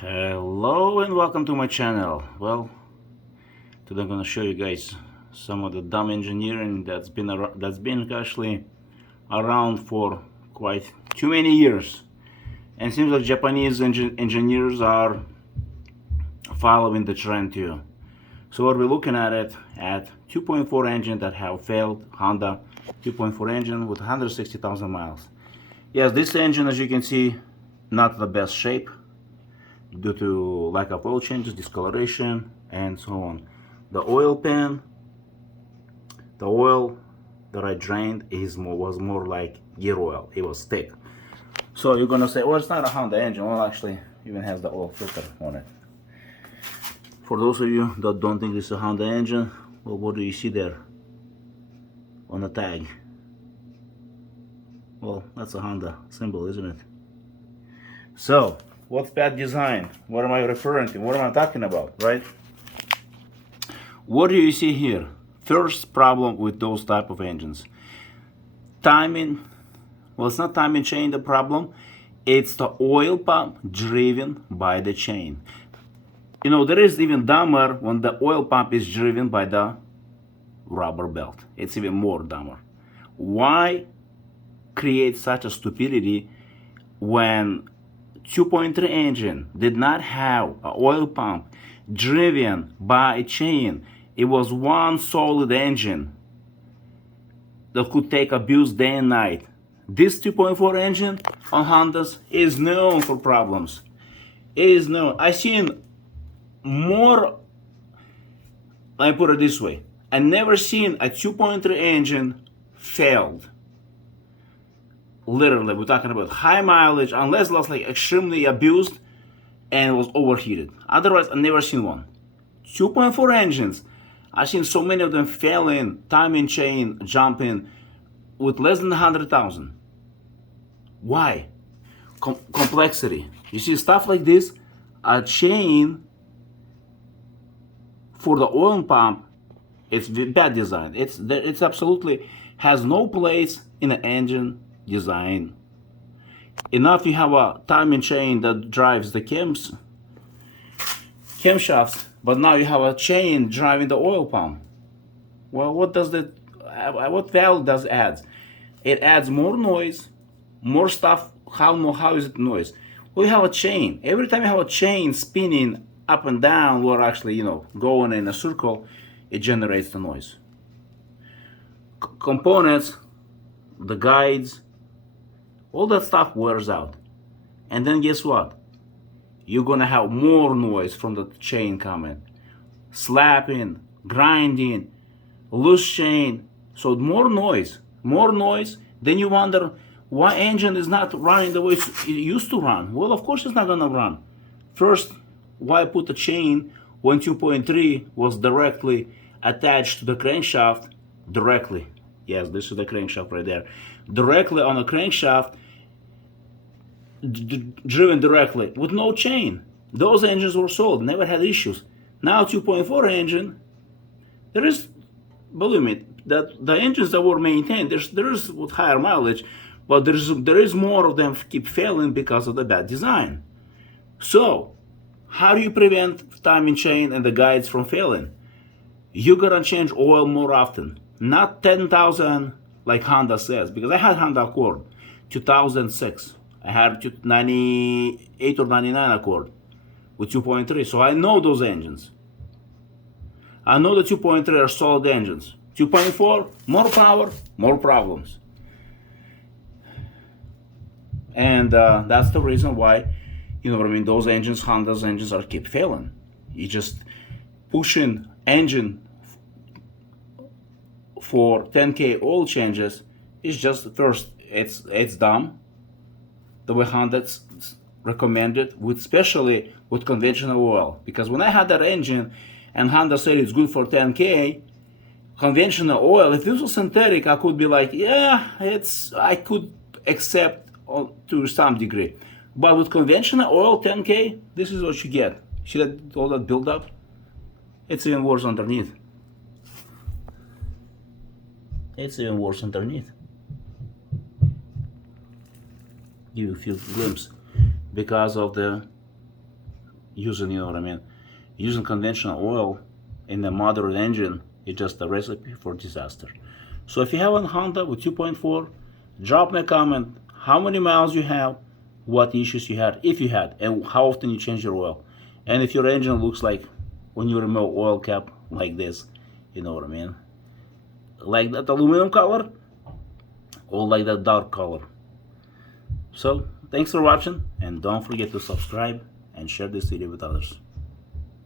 Hello and welcome to my channel. Well, today I'm gonna show you guys some of the dumb engineering that's been actually around for quite too many years, and it seems like Japanese engineers are following the trend too. So what we're looking at 2.4 engine that have failed, Honda 2.4 engine with 160,000 miles. Yes, this engine, as you can see, not the best shape due to lack of oil changes, discoloration, and so on. The oil pan, the oil that I drained was more like gear oil. It was thick. So you're gonna say, well, it's not a Honda engine. Well, actually, even has the oil filter on it. For those of you that don't think this is a Honda engine, well, what do you see there on the tag? Well, that's a Honda symbol, isn't it? So, what's bad design? What am I referring to? What am I talking about, right? What do you see here? First problem with those type of engines. Timing. Well, it's not timing chain the problem. It's the oil pump driven by the chain. You know, there is even dumber when the oil pump is driven by the rubber belt. It's even more dumber. Why create such a stupidity when 2.3 engine did not have an oil pump driven by a chain? It was one solid engine that could take abuse day and night. This 2.4 engine on Hondas is known for problems. It is known. I've seen more, let me put it this way, I never seen a 2.3 engine failed. Literally, we're talking about high mileage, unless it was like extremely abused and was overheated. Otherwise, I've never seen one. 2.4 engines, I've seen so many of them failing, timing chain, jumping with less than 100,000. Why? Complexity. You see stuff like this, a chain for the oil pump, it's bad design. It's absolutely has no place in an engine design. Enough you have a timing chain that drives the camshafts, but now you have a chain driving the oil pump. Well, what value does it add? It adds more noise, more stuff. How is it noise? Well, you have a chain. Every time you have a chain spinning up and down, or actually, going in a circle, it generates the noise. Components, the guides, all that stuff wears out. And then guess what? You're gonna have more noise from the chain coming. Slapping, grinding, loose chain. So more noise. Then you wonder why engine is not running the way it used to run. Well, of course it's not gonna run. First, why put a chain when 2.3 was directly attached to the crankshaft directly? Yes, this is the crankshaft right there. Directly on the crankshaft, driven directly with no chain. Those engines were sold, never had issues. Now 2.4 engine, there is, believe me, that the engines that were maintained, there is with higher mileage, but there is more of them keep failing because of the bad design. So, how do you prevent timing chain and the guides from failing? You gotta change oil more often. Not 10,000 like Honda says, because I had Honda Accord 2006. I had 98 or 99 Accord with 2.3, so I know those engines. I know the 2.3 are solid engines. 2.4, more power, more problems. And that's the reason why, those engines, Honda's engines keep failing. You just pushing engine for 10K oil changes is just, first, it's dumb. The way Honda recommended, especially with conventional oil. Because when I had that engine and Honda said it's good for 10K, conventional oil, if this was synthetic, I could be like, yeah, I could accept to some degree. But with conventional oil, 10K, this is what you get. See that all that buildup? It's even worse underneath. Give you a few glimpses because of the using, you know what I mean, using conventional oil in the modern engine is just a recipe for disaster. So if you have a Honda with 2.4, drop me a comment how many miles you have, what issues you had, if you had, and how often you change your oil. And if your engine looks like, when you remove oil cap, like this, you know what I mean, like that aluminum color or like that dark color. So thanks for watching, and don't forget to subscribe and share this video with others.